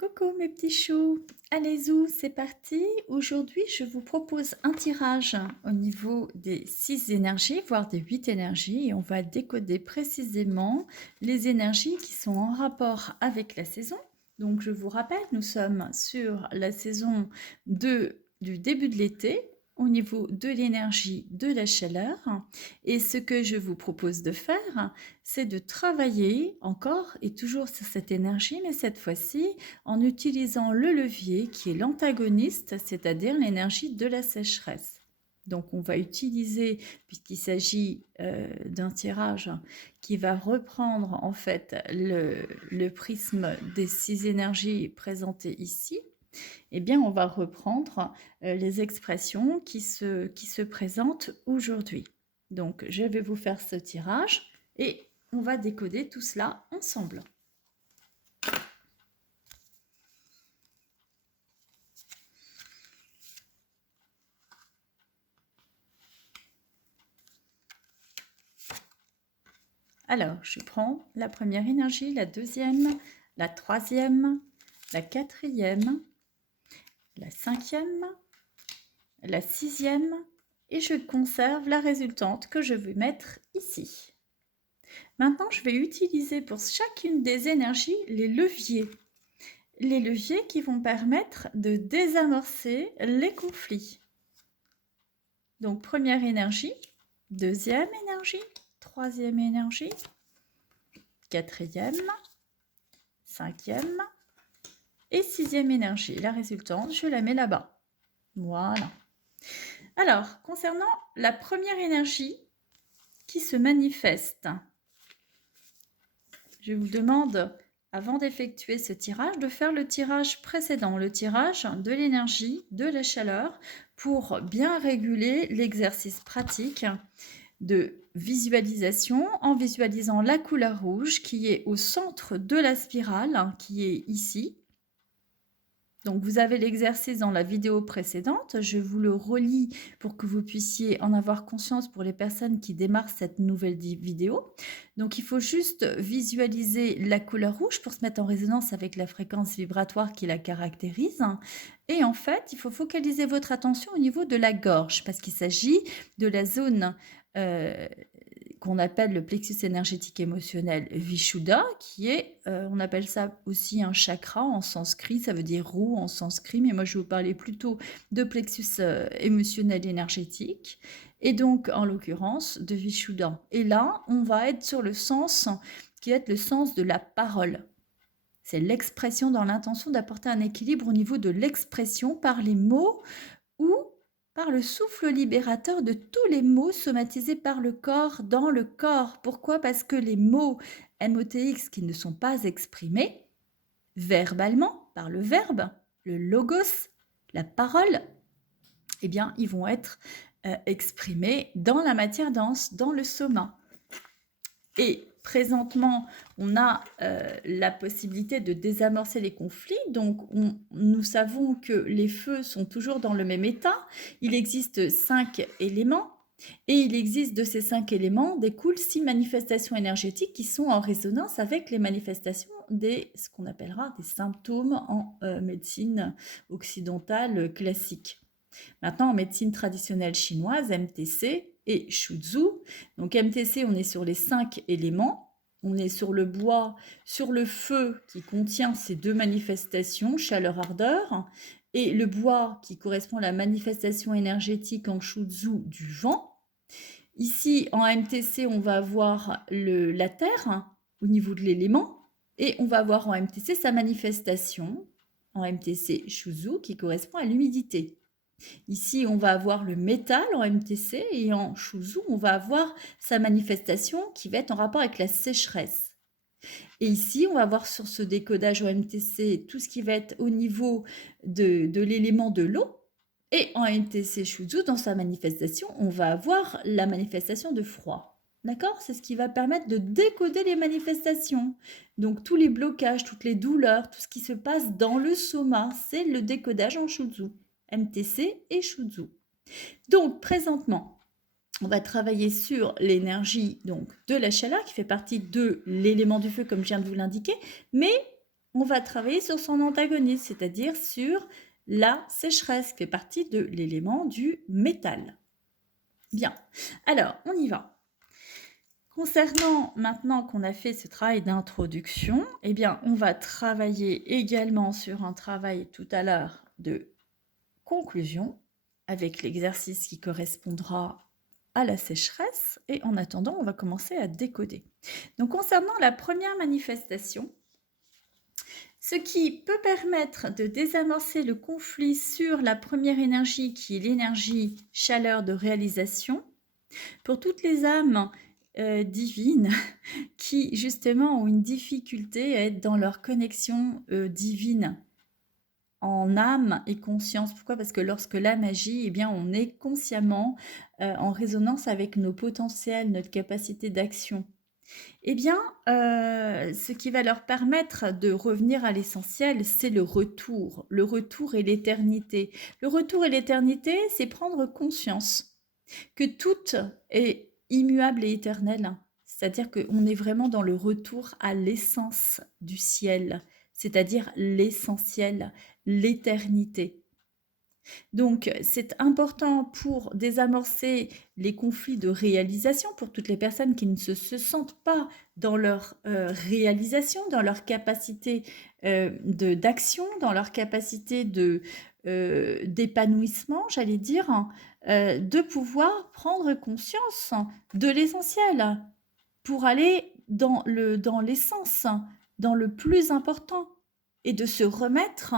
Coucou mes petits choux, allez zou, c'est parti. Aujourd'hui, je vous propose un tirage au niveau des 6 énergies, voire des 8 énergies. Et on va décoder précisément les énergies qui sont en rapport avec la saison. Donc, je vous rappelle, nous sommes sur la saison du début de l'été, au niveau de l'énergie, de la chaleur. Et ce que je vous propose de faire, c'est de travailler encore et toujours sur cette énergie, mais cette fois-ci, en utilisant le levier qui est l'antagoniste, c'est-à-dire l'énergie de la sécheresse. Donc on va utiliser, puisqu'il s'agit d'un tirage qui va reprendre en fait le prisme des 6 énergies présentées ici, eh bien on va reprendre les expressions qui se présentent aujourd'hui. Donc je vais vous faire ce tirage et on va décoder tout cela ensemble. Alors, je prends la première énergie, la deuxième, la troisième, la quatrième, la cinquième, la sixième et je conserve la résultante que je vais mettre ici. Maintenant, je vais utiliser pour chacune des énergies les leviers. Les leviers qui vont permettre de désamorcer les conflits. Donc, première énergie, deuxième énergie, troisième énergie, quatrième, cinquième et sixième énergie. La résultante, je la mets là-bas. Voilà. Alors, concernant la première énergie qui se manifeste, je vous demande, avant d'effectuer ce tirage, de faire le tirage précédent, le tirage de l'énergie, de la chaleur, pour bien réguler l'exercice pratique de visualisation en visualisant la couleur rouge qui est au centre de la spirale, qui est ici. Donc vous avez l'exercice dans la vidéo précédente, je vous le relis pour que vous puissiez en avoir conscience pour les personnes qui démarrent cette nouvelle vidéo. Donc il faut juste visualiser la couleur rouge pour se mettre en résonance avec la fréquence vibratoire qui la caractérise. Et en fait, il faut focaliser votre attention au niveau de la gorge parce qu'il s'agit de la zone qu'on appelle le plexus énergétique émotionnel Vishuddha, qui est, on appelle ça aussi un chakra en sanskrit, ça veut dire roue en sanskrit, mais moi je vais vous parler plutôt de plexus émotionnel énergétique, et donc en l'occurrence de Vishuddha. Et là, on va être sur le sens qui va être le sens de la parole. C'est l'expression dans l'intention d'apporter un équilibre au niveau de l'expression par les mots ou par le souffle libérateur de tous les mots somatisés par le corps dans le corps. Pourquoi? Parce que les mots MOTX qui ne sont pas exprimés verbalement, par le verbe, le logos, la parole, eh bien, ils vont être exprimés dans la matière dense, dans le soma. Et présentement, on a la possibilité de désamorcer les conflits. Donc, nous savons que les feux sont toujours dans le même état. Il existe 5 éléments. Et il existe de ces 5 éléments découlent 6 manifestations énergétiques qui sont en résonance avec les manifestations ce qu'on appellera des symptômes en médecine occidentale classique. Maintenant, en médecine traditionnelle chinoise, MTC et Shuzu. Donc MTC, on est sur les 5 éléments. On est sur le bois, sur le feu qui contient ces 2 manifestations, chaleur-ardeur, et le bois qui correspond à la manifestation énergétique en Shuzu du vent. Ici, en MTC, on va avoir la terre au niveau de l'élément, et on va avoir en MTC sa manifestation, en MTC Shuzu, qui correspond à l'humidité. Ici, on va avoir le métal en MTC et en Shuzu, on va avoir sa manifestation qui va être en rapport avec la sécheresse. Et ici, on va avoir sur ce décodage en MTC tout ce qui va être au niveau de l'élément de l'eau. Et en MTC Shuzu, dans sa manifestation, on va avoir la manifestation de froid. D'accord? C'est ce qui va permettre de décoder les manifestations. Donc, tous les blocages, toutes les douleurs, tout ce qui se passe dans le soma, c'est le décodage en Shuzu. MTC et Shuzu. Donc, présentement, on va travailler sur l'énergie donc de la chaleur qui fait partie de l'élément du feu comme je viens de vous l'indiquer, mais on va travailler sur son antagoniste, c'est-à-dire sur la sécheresse, qui fait partie de l'élément du métal. Bien, alors on y va. Concernant, maintenant qu'on a fait ce travail d'introduction, eh bien, on va travailler également sur un travail tout à l'heure de conclusion, avec l'exercice qui correspondra à la sécheresse. Et en attendant, on va commencer à décoder. Donc, concernant la première manifestation, ce qui peut permettre de désamorcer le conflit sur la première énergie, qui est l'énergie chaleur de réalisation, pour toutes les âmes divines qui justement ont une difficulté à être dans leur connexion divine en âme et conscience. Pourquoi? Parce que lorsque l'âme agit, eh bien, on est consciemment en résonance avec nos potentiels, notre capacité d'action. Eh bien, ce qui va leur permettre de revenir à l'essentiel, c'est le retour et l'éternité. Le retour et l'éternité, c'est prendre conscience que tout est immuable et éternel. C'est-à-dire qu'on est vraiment dans le retour à l'essence du ciel, c'est-à-dire l'essentiel, l'éternité. Donc, c'est important pour désamorcer les conflits de réalisation, pour toutes les personnes qui ne se sentent pas dans leur réalisation, dans leur capacité d'action, dans leur capacité d'épanouissement, j'allais dire, de pouvoir prendre conscience de l'essentiel pour aller dans l'essence, dans le plus important, et de se remettre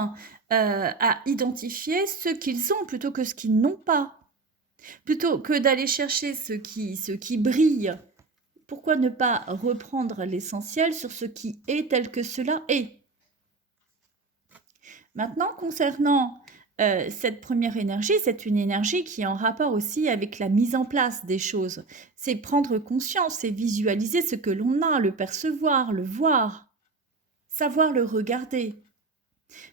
à identifier ce qu'ils ont plutôt que ce qu'ils n'ont pas. Plutôt que d'aller chercher ce qui brille, pourquoi ne pas reprendre l'essentiel sur ce qui est tel que cela est? Maintenant, concernant cette première énergie, c'est une énergie qui est en rapport aussi avec la mise en place des choses. C'est prendre conscience, c'est visualiser ce que l'on a, le percevoir, le voir, savoir le regarder.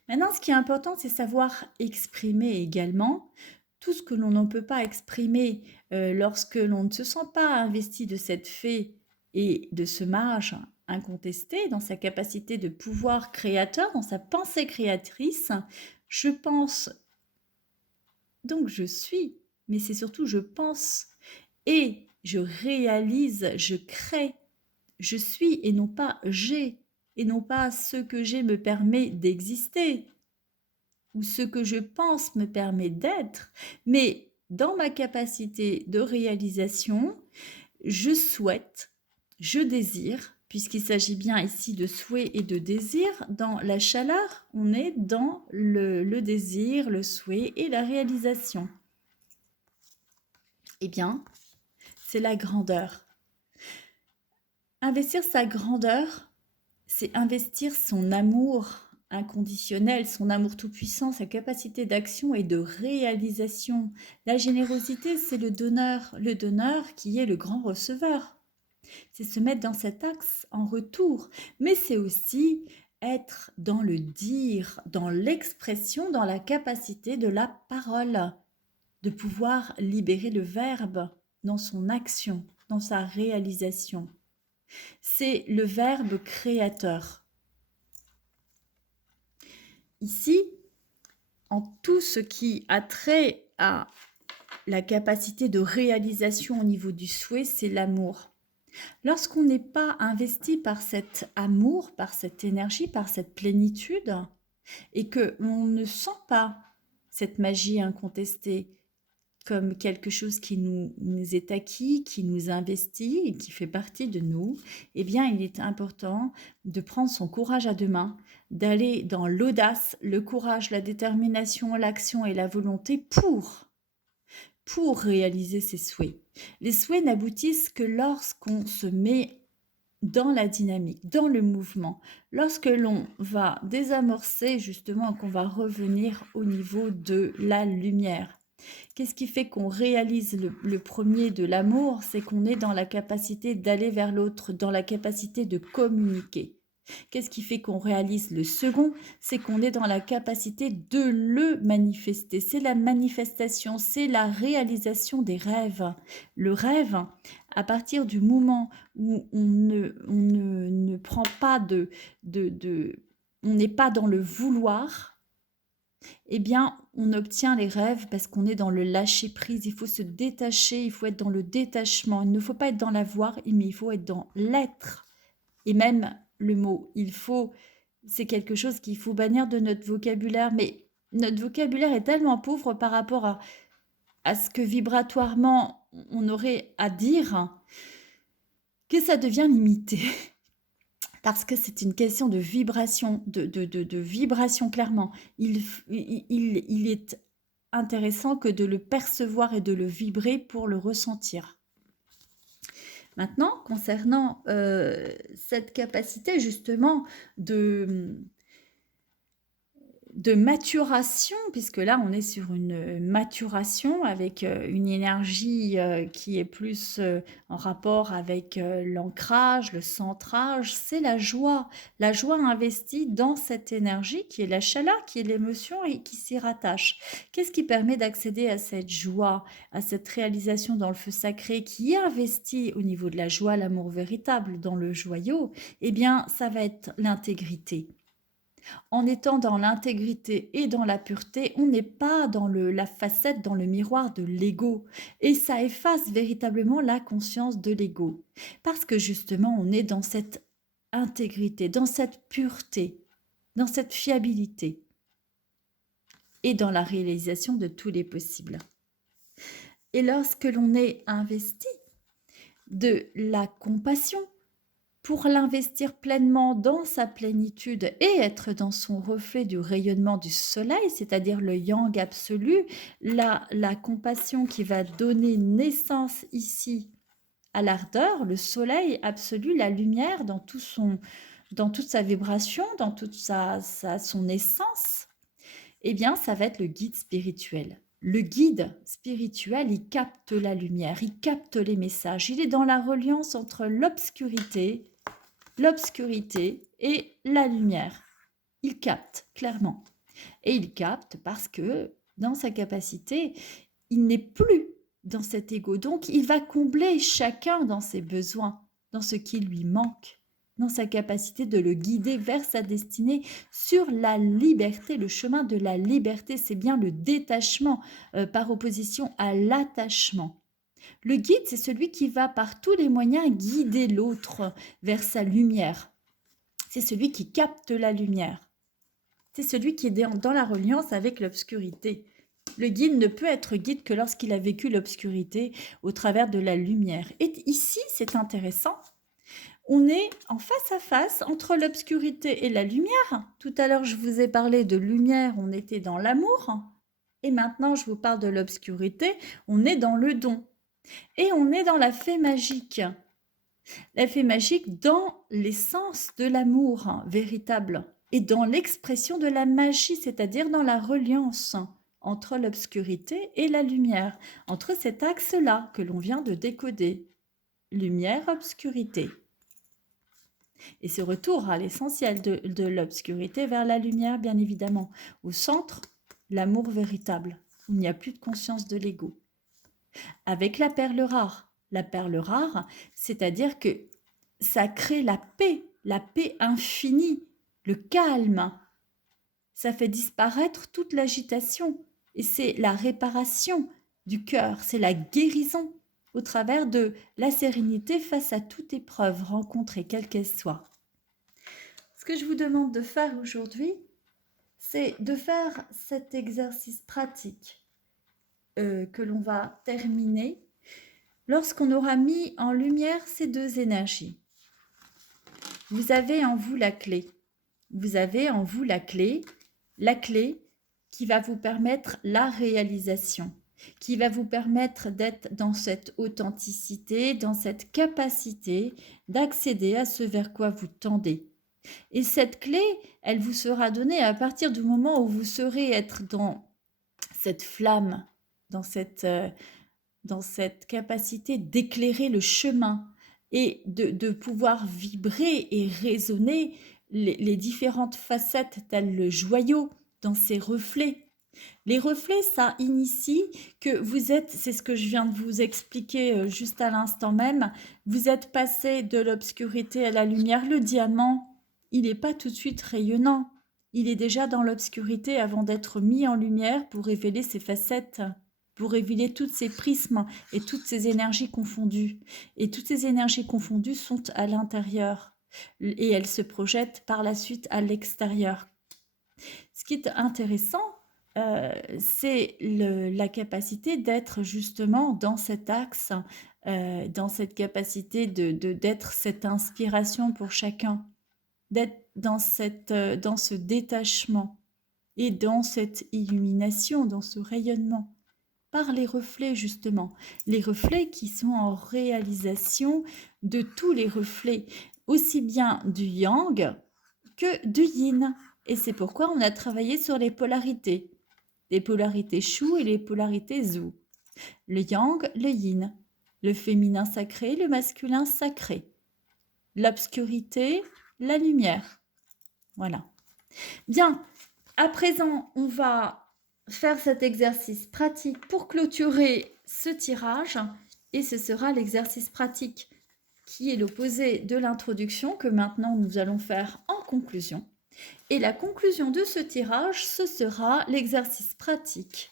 Maintenant, ce qui est important, c'est savoir exprimer également tout ce que l'on ne peut pas exprimer lorsque l'on ne se sent pas investi de cette fée et de ce mage incontesté, dans sa capacité de pouvoir créateur, dans sa pensée créatrice. Je pense, donc je suis, mais c'est surtout je pense et je réalise, je crée. Je suis et non pas j'ai, et non pas ce que j'ai me permet d'exister, ou ce que je pense me permet d'être, mais dans ma capacité de réalisation, je souhaite, je désire, puisqu'il s'agit bien ici de souhait et de désir, dans la chaleur, on est dans le désir, le souhait et la réalisation. Eh bien, c'est la grandeur. Investir sa grandeur, c'est investir son amour inconditionnel, son amour tout-puissant, sa capacité d'action et de réalisation. La générosité, c'est le donneur qui est le grand receveur. C'est se mettre dans cet axe en retour, mais c'est aussi être dans le dire, dans l'expression, dans la capacité de la parole, de pouvoir libérer le verbe dans son action, dans sa réalisation. C'est le verbe créateur. Ici, en tout ce qui a trait à la capacité de réalisation au niveau du souhait, c'est l'amour. Lorsqu'on n'est pas investi par cet amour, par cette énergie, par cette plénitude, et qu'on ne sent pas cette magie incontestée comme quelque chose qui nous est acquis, qui nous investit et qui fait partie de nous, eh bien, il est important de prendre son courage à deux mains, d'aller dans l'audace, le courage, la détermination, l'action et la volonté pour réaliser ses souhaits. Les souhaits n'aboutissent que lorsqu'on se met dans la dynamique, dans le mouvement, lorsque l'on va désamorcer justement, qu'on va revenir au niveau de la lumière. Qu'est-ce qui fait qu'on réalise le premier de l'amour? C'est qu'on est dans la capacité d'aller vers l'autre, dans la capacité de communiquer. Qu'est-ce qui fait qu'on réalise le second? C'est qu'on est dans la capacité de le manifester. C'est la manifestation, c'est la réalisation des rêves. Le rêve, à partir du moment où on ne prend pas on n'est pas dans le vouloir, eh bien, on obtient les rêves parce qu'on est dans le lâcher-prise. Il faut se détacher, il faut être dans le détachement. Il ne faut pas être dans l'avoir, mais il faut être dans l'être. Et même le mot il faut, c'est quelque chose qu'il faut bannir de notre vocabulaire. Mais notre vocabulaire est tellement pauvre par rapport à ce que vibratoirement on aurait à dire que ça devient limité. Parce que c'est une question de vibration, de vibration clairement. Il est intéressant que de le percevoir et de le vibrer pour le ressentir. Maintenant, concernant cette capacité justement de maturation, puisque là on est sur une maturation avec une énergie qui est plus en rapport avec l'ancrage, le centrage, c'est la joie investie dans cette énergie qui est la chaleur, qui est l'émotion et qui s'y rattache. Qu'est-ce qui permet d'accéder à cette joie, à cette réalisation dans le feu sacré qui est investie au niveau de la joie, l'amour véritable, dans le joyau? Eh bien, ça va être l'intégrité. En étant dans l'intégrité et dans la pureté, on n'est pas dans la facette, dans le miroir de l'ego. Et ça efface véritablement la conscience de l'ego. Parce que justement, on est dans cette intégrité, dans cette pureté, dans cette fiabilité et dans la réalisation de tous les possibles. Et lorsque l'on est investi de la compassion, pour l'investir pleinement dans sa plénitude et être dans son reflet du rayonnement du soleil, c'est-à-dire le yang absolu, la compassion qui va donner naissance ici à l'ardeur, le soleil absolu, la lumière dans toute sa vibration, dans toute son essence, eh bien, ça va être le guide spirituel. Le guide spirituel, il capte la lumière, il capte les messages, il est dans la reliance entre l'obscurité et la lumière. Il capte clairement. Et il capte parce que dans sa capacité, il n'est plus dans cet ego. Donc, il va combler chacun dans ses besoins, dans ce qui lui manque, dans sa capacité de le guider vers sa destinée sur la liberté. Le chemin de la liberté, c'est bien le détachement par opposition à l'attachement. Le guide, c'est celui qui va par tous les moyens guider l'autre vers sa lumière. C'est celui qui capte la lumière. C'est celui qui est dans la reliance avec l'obscurité. Le guide ne peut être guide que lorsqu'il a vécu l'obscurité au travers de la lumière. Et ici, c'est intéressant. On est en face à face entre l'obscurité et la lumière. Tout à l'heure, je vous ai parlé de lumière, on était dans l'amour. Et maintenant, je vous parle de l'obscurité, on est dans le don. Et on est dans la fée magique. La fée magique dans l'essence de l'amour véritable et dans l'expression de la magie, c'est-à-dire dans la reliance entre l'obscurité et la lumière, entre cet axe-là que l'on vient de décoder. Lumière, obscurité. Et ce retour à l'essentiel de l'obscurité vers la lumière, bien évidemment. Au centre, l'amour véritable. Il n'y a plus de conscience de l'ego. Avec la perle rare. La perle rare, c'est-à-dire que ça crée la paix infinie, le calme. Ça fait disparaître toute l'agitation et c'est la réparation du cœur, c'est la guérison au travers de la sérénité face à toute épreuve rencontrée, quelle qu'elle soit. Ce que je vous demande de faire aujourd'hui, c'est de faire cet exercice pratique que l'on va terminer lorsqu'on aura mis en lumière ces deux énergies. Vous avez en vous la clé. Vous avez en vous la clé qui va vous permettre la réalisation, qui va vous permettre d'être dans cette authenticité, dans cette capacité d'accéder à ce vers quoi vous tendez. Et cette clé, elle vous sera donnée à partir du moment où vous saurez être dans cette flamme, dans cette capacité d'éclairer le chemin et de pouvoir vibrer et résonner les différentes facettes telles le joyau dans ses reflets. Les reflets, ça initie que vous êtes, c'est ce que je viens de vous expliquer juste à l'instant même, vous êtes passé de l'obscurité à la lumière, le diamant il n'est pas tout de suite rayonnant. Il est déjà dans l'obscurité avant d'être mis en lumière pour révéler ses facettes, pour révéler tous ses prismes et toutes ses énergies confondues. Et toutes ces énergies confondues sont à l'intérieur et elles se projettent par la suite à l'extérieur. Ce qui est intéressant, c'est la capacité d'être justement dans cet axe, dans cette capacité d'être cette inspiration pour chacun, d'être dans ce détachement et dans cette illumination, dans ce rayonnement, par les reflets justement. Les reflets qui sont en réalisation de tous les reflets, aussi bien du yang que du yin. Et c'est pourquoi on a travaillé sur les polarités Shu et les polarités Zhu. Le yang, le yin, le féminin sacré, le masculin sacré, l'obscurité, la lumière. Voilà. Bien, à présent, on va faire cet exercice pratique pour clôturer ce tirage. Et ce sera l'exercice pratique qui est l'opposé de l'introduction que maintenant nous allons faire en conclusion. Et la conclusion de ce tirage, ce sera l'exercice pratique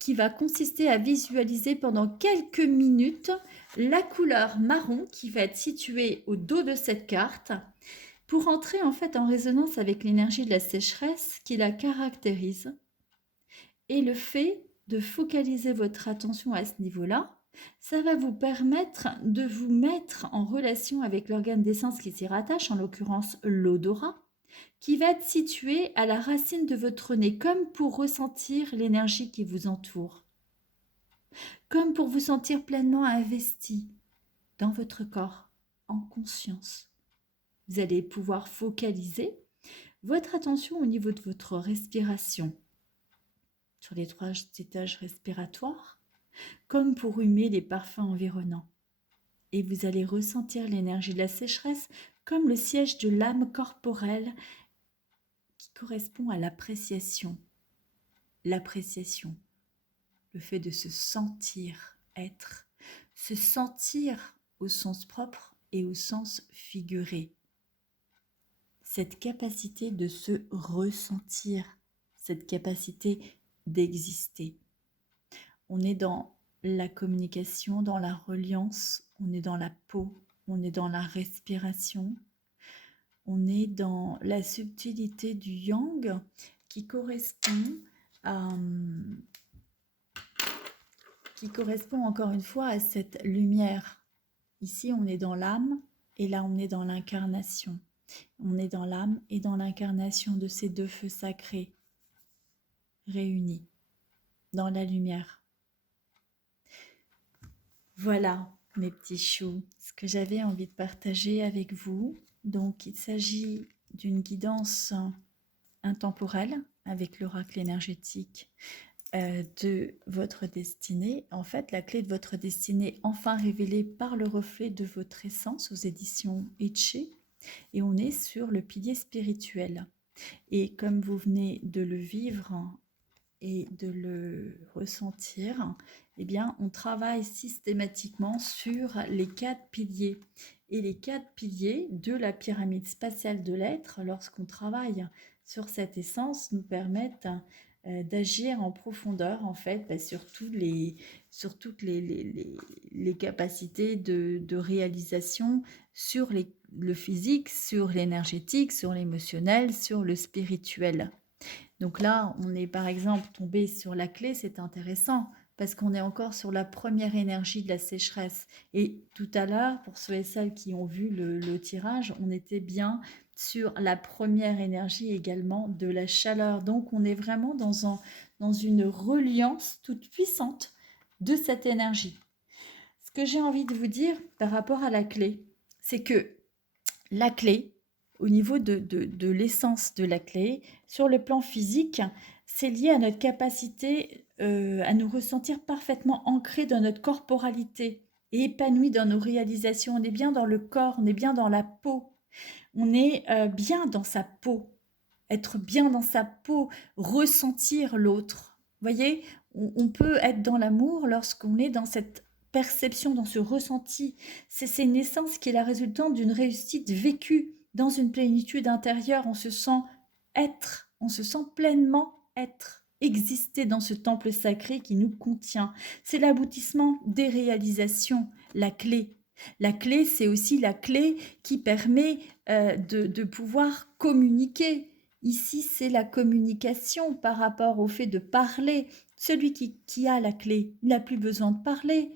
qui va consister à visualiser pendant quelques minutes la couleur marron qui va être située au dos de cette carte pour entrer en fait en résonance avec l'énergie de la sécheresse qui la caractérise. Et le fait de focaliser votre attention à ce niveau-là, ça va vous permettre de vous mettre en relation avec l'organe d'essence qui s'y rattache, en l'occurrence l'odorat, qui va être situé à la racine de votre nez, comme pour ressentir l'énergie qui vous entoure, comme pour vous sentir pleinement investi dans votre corps, en conscience. Vous allez pouvoir focaliser votre attention au niveau de votre respiration, sur les 3 étages respiratoires, comme pour humer les parfums environnants. Et vous allez ressentir l'énergie de la sécheresse comme le siège de l'âme corporelle qui correspond à l'appréciation. L'appréciation, le fait de se sentir être, se sentir au sens propre et au sens figuré. Cette capacité de se ressentir, cette capacité d'exister. On est dans la communication, dans la reliance, on est dans la peau, on est dans la respiration, on est dans la subtilité du yang qui correspond encore une fois à cette lumière. Ici, on est dans l'âme et là, on est dans l'incarnation. On est dans l'âme et dans l'incarnation de ces 2 feux sacrés réunis dans la lumière. Voilà, mes petits choux, ce que j'avais envie de partager avec vous. Donc, il s'agit d'une guidance intemporelle avec l'oracle énergétique de votre destinée. En fait, la clé de votre destinée enfin révélée par le reflet de votre essence aux éditions Etché. Et on est sur le pilier spirituel. Et comme vous venez de le vivre et de le ressentir, eh bien, on travaille systématiquement sur les 4 piliers. Et les 4 piliers de la pyramide spatiale de l'être, lorsqu'on travaille sur cette essence, nous permettent d'agir en profondeur, en fait, sur toutes les capacités de réalisation, sur le physique, sur l'énergétique, sur l'émotionnel, sur le spirituel. Donc là, on est par exemple tombé sur la clé, c'est intéressant, parce qu'on est encore sur la première énergie de la sécheresse. Et tout à l'heure, pour ceux et celles qui ont vu le tirage, on était bien sur la première énergie également de la chaleur. Donc on est vraiment dans une reliance toute puissante de cette énergie. Ce que j'ai envie de vous dire par rapport à la clé, c'est que la clé, au niveau de l'essence de la clé, sur le plan physique, c'est lié à notre capacité à nous ressentir parfaitement ancrés dans notre corporalité et épanouis dans nos réalisations. On est bien dans le corps, on est bien dans la peau, on est bien dans sa peau. Être bien dans sa peau, ressentir l'autre. Vous voyez, on peut être dans l'amour lorsqu'on est dans cette perception, dans ce ressenti. C'est une essence qui est la résultante d'une réussite vécue, dans une plénitude intérieure, on se sent être, on se sent pleinement être, exister dans ce temple sacré qui nous contient. C'est l'aboutissement des réalisations, la clé. La clé, c'est aussi la clé qui permet de pouvoir communiquer. Ici, c'est la communication par rapport au fait de parler. Celui qui a la clé, il n'a plus besoin de parler.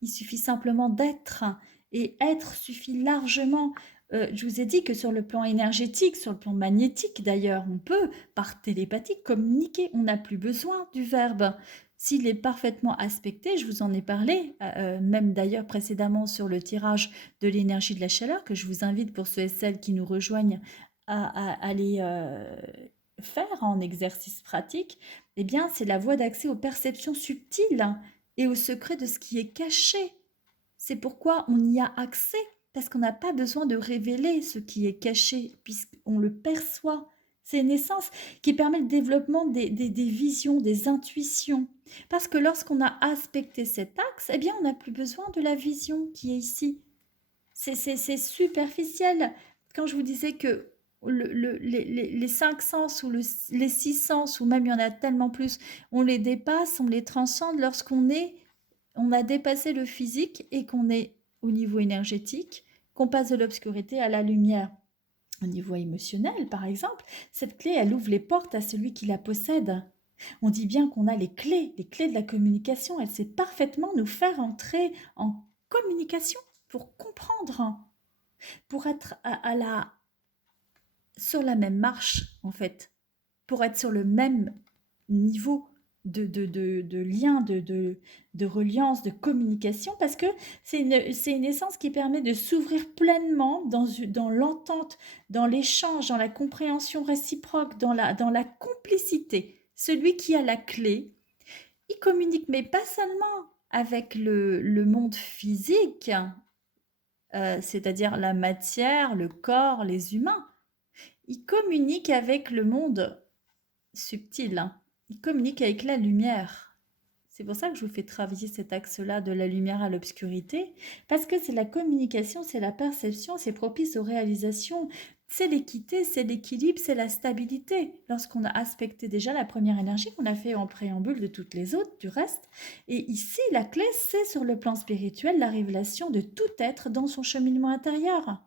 Il suffit simplement d'être. Et être suffit largement. Je vous ai dit que sur le plan énergétique, sur le plan magnétique d'ailleurs, on peut, par télépathie, communiquer. On n'a plus besoin du verbe. S'il est parfaitement aspecté, je vous en ai parlé, même d'ailleurs précédemment sur le tirage de l'énergie de la chaleur, que je vous invite pour ceux et celles qui nous rejoignent à aller faire en exercice pratique, eh bien c'est la voie d'accès aux perceptions subtiles et aux secrets de ce qui est caché. C'est pourquoi on y a accès, parce qu'on n'a pas besoin de révéler ce qui est caché, puisqu'on le perçoit. C'est une essence qui permet le développement des visions, des intuitions. Parce que lorsqu'on a aspecté cet axe, eh bien, on n'a plus besoin de la vision qui est ici. C'est superficiel. Quand je vous disais que les 5 sens ou les 6 sens, ou même il y en a tellement plus, on les dépasse, on les transcende lorsqu'on on a dépassé le physique et qu'on est au niveau énergétique, qu'on passe de l'obscurité à la lumière. Au niveau émotionnel, par exemple, cette clé, elle ouvre les portes à celui qui la possède. On dit bien qu'on a les clés de la communication. Elle sait parfaitement nous faire entrer en communication pour comprendre, pour être sur la même marche, en fait, pour être sur le même niveau de lien, de reliance, de communication, parce que c'est une essence qui permet de s'ouvrir pleinement dans l'entente, dans l'échange, dans la compréhension réciproque, dans la complicité. Celui qui a la clé, il communique, mais pas seulement avec le monde physique, c'est-à-dire la matière, le corps, les humains. Il communique avec le monde subtil, hein. Il communique avec la lumière. C'est pour ça que je vous fais travailler cet axe-là de la lumière à l'obscurité, parce que c'est la communication, c'est la perception, c'est propice aux réalisations, c'est l'équité, c'est l'équilibre, c'est la stabilité. Lorsqu'on a aspecté déjà la première énergie qu'on a fait en préambule de toutes les autres, du reste, et ici, la clé, c'est sur le plan spirituel, la révélation de tout être dans son cheminement intérieur.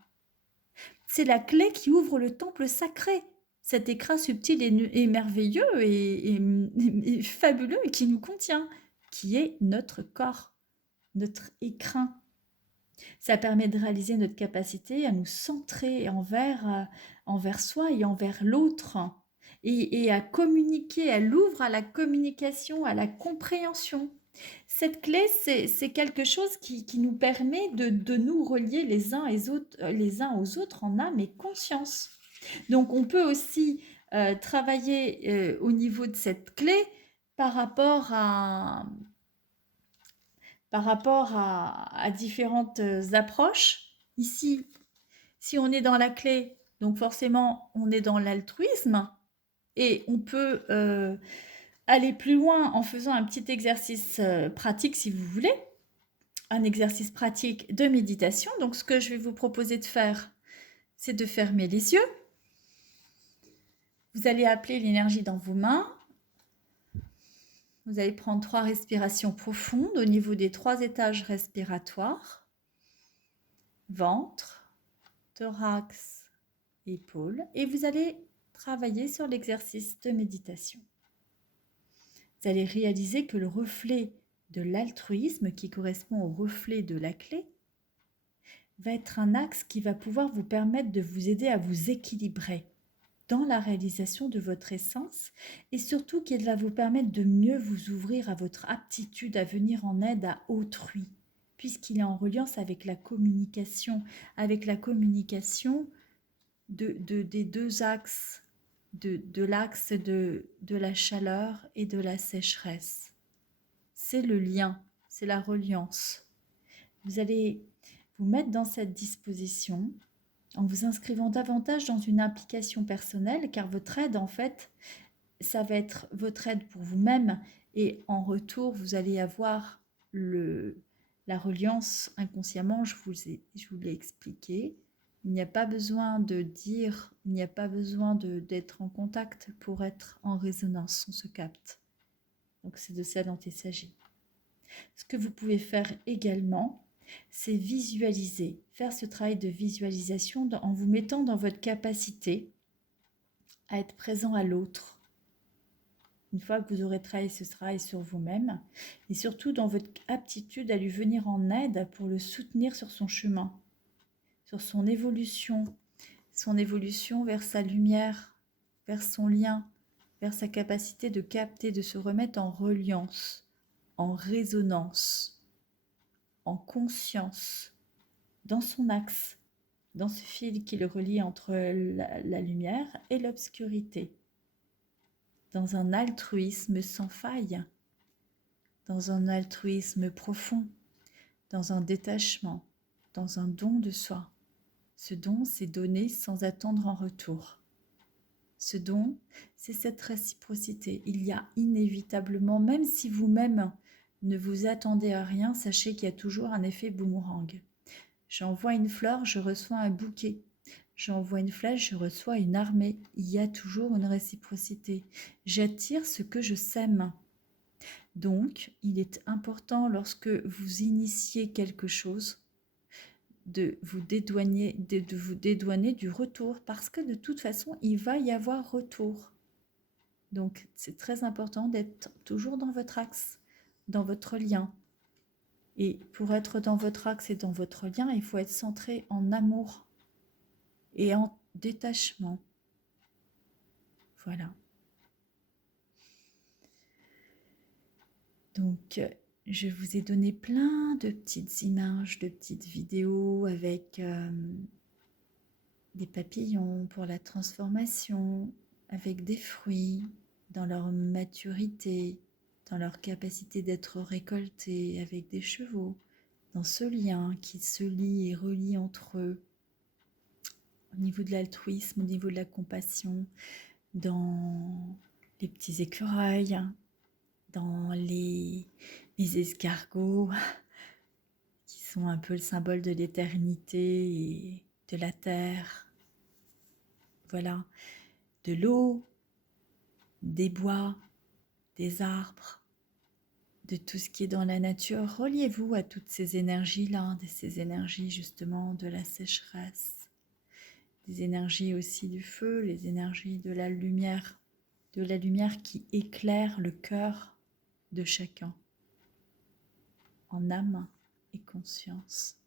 C'est la clé qui ouvre le temple sacré, cet écrin subtil et merveilleux et fabuleux et qui nous contient, qui est notre corps, notre écrin. Ça permet de réaliser notre capacité à nous centrer envers soi et envers l'autre et à communiquer, elle ouvre à la communication, à la compréhension. Cette clé, c'est quelque chose qui nous permet de nous relier les uns aux autres en âme et conscience. Donc, on peut aussi travailler au niveau de cette clé par rapport à différentes approches. Ici, si on est dans la clé, donc forcément, on est dans l'altruisme et on peut aller plus loin en faisant un petit exercice pratique si vous voulez, un exercice pratique de méditation. Donc, ce que je vais vous proposer de faire, c'est de fermer les yeux. Vous allez appeler l'énergie dans vos mains. Vous allez prendre 3 respirations profondes au niveau des 3 étages respiratoires. Ventre, thorax, épaules. Et vous allez travailler sur l'exercice de méditation. Vous allez réaliser que le reflet de l'altruisme, qui correspond au reflet de la clé, va être un axe qui va pouvoir vous permettre de vous aider à vous équilibrer dans la réalisation de votre essence et surtout qui va vous permettre de mieux vous ouvrir à votre aptitude à venir en aide à autrui, puisqu'il est en reliance avec la communication des 2 axes, de l'axe de la chaleur et de la sécheresse. C'est le lien, c'est la reliance. Vous allez vous mettre dans cette disposition en vous inscrivant davantage dans une implication personnelle, car votre aide, en fait, ça va être votre aide pour vous-même, et en retour, vous allez avoir la reliance inconsciemment, je vous l'ai expliqué, Il n'y a pas besoin de dire, il n'y a pas besoin d'être en contact pour être en résonance, on se capte. Donc c'est de ça dont il s'agit. Ce que vous pouvez faire également, c'est visualiser, faire ce travail de visualisation en vous mettant dans votre capacité à être présent à l'autre. Une fois que vous aurez travaillé ce travail sur vous-même, et surtout dans votre aptitude à lui venir en aide pour le soutenir sur son chemin, sur son évolution vers sa lumière, vers son lien, vers sa capacité de capter, de se remettre en reliance, en résonance, en conscience, dans son axe, dans ce fil qui le relie entre la lumière et l'obscurité, dans un altruisme sans faille, dans un altruisme profond, dans un détachement, dans un don de soi. Ce don, c'est donner sans attendre en retour. Ce don, c'est cette réciprocité. Il y a inévitablement, même si vous-même ne vous attendez à rien, sachez qu'il y a toujours un effet boomerang. J'envoie une fleur, je reçois un bouquet. J'envoie une flèche, je reçois une armée. Il y a toujours une réciprocité. J'attire ce que je sème. Donc, il est important lorsque vous initiez quelque chose de vous dédouaner, de vous dédouaner du retour, parce que de toute façon, il va y avoir retour. Donc, c'est très important d'être toujours dans votre axe, dans votre lien. Et pour être dans votre axe et dans votre lien, il faut être centré en amour et en détachement. Voilà. Donc, je vous ai donné plein de petites images, de petites vidéos avec des papillons pour la transformation, avec des fruits dans leur maturité, dans leur capacité d'être récoltés, avec des chevaux, dans ce lien qui se lie et relie entre eux, au niveau de l'altruisme, au niveau de la compassion, dans les petits écureuils, dans les escargots, qui sont un peu le symbole de l'éternité et de la terre. Voilà, de l'eau, des bois, des arbres, de tout ce qui est dans la nature. Reliez-vous à toutes ces énergies-là, ces énergies justement de la sécheresse, des énergies aussi du feu, les énergies de la lumière qui éclaire le cœur de chacun, en âme et conscience.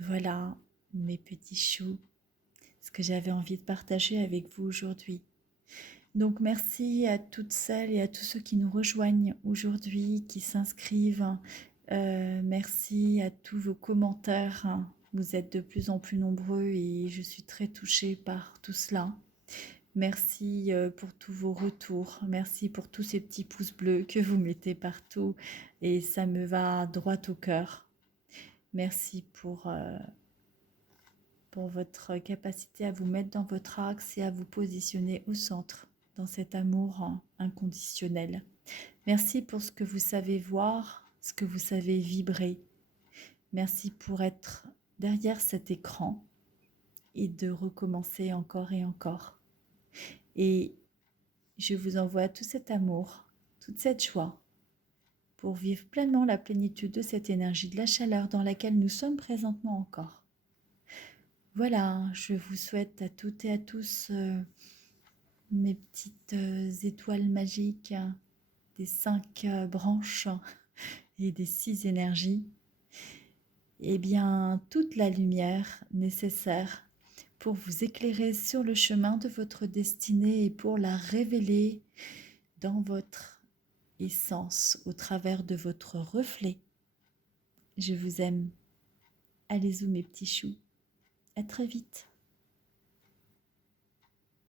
Voilà mes petits choux, ce que j'avais envie de partager avec vous aujourd'hui. Donc merci à toutes celles et à tous ceux qui nous rejoignent aujourd'hui, qui s'inscrivent. Merci à tous vos commentaires. Vous êtes de plus en plus nombreux et je suis très touchée par tout cela. Merci pour tous vos retours. Merci pour tous ces petits pouces bleus que vous mettez partout et ça me va droit au cœur. Merci pour votre capacité à vous mettre dans votre axe et à vous positionner au centre, dans cet amour inconditionnel. Merci pour ce que vous savez voir, ce que vous savez vibrer. Merci pour être derrière cet écran et de recommencer encore et encore. Et je vous envoie tout cet amour, toute cette joie pour vivre pleinement la plénitude de cette énergie, de la chaleur dans laquelle nous sommes présentement encore. Voilà, je vous souhaite à toutes et à tous mes petites étoiles magiques, des 5 branches et des 6 énergies, et bien toute la lumière nécessaire pour vous éclairer sur le chemin de votre destinée et pour la révéler dans votre essence au travers de votre reflet. Je vous aime. Allez-y mes petits choux. À très vite.